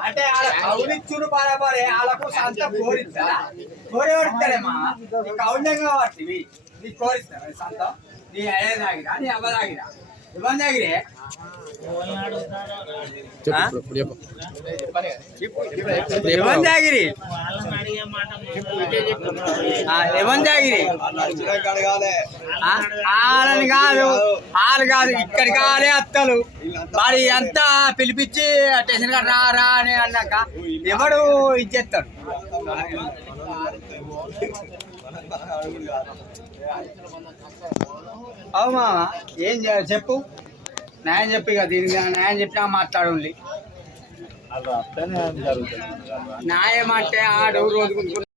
అంటే కౌలిచ్చుడు బరాబరే వాళ్ళకు సంత కోరిస్తారా కోరి పడతారేమా నీ కౌన్యం కాబట్టి నీ కోరిస్తారా సంత నీ అయ్యే తాగిరా నీ అవ్వ తాగిరా ఇవ్వని తాగిరే ఇవ్వని తాగిరి ఇవ్వని తాగిరి వాళ్ళని కాదు వాళ్ళు కాదు ఇక్కడికి కావాలి అత్తలు మరి అంతా పిలిపించి స్టేషన్ కాడ రా అని అన్నాక ఎవడు ఇచ్చేస్తాడు అవుమా ఏం చెప్పు న్యాయం చెప్పి కదా దీనికి న్యాయం చెప్పినా మాట్లాడండి న్యాయం అంటే ఆడు రోజు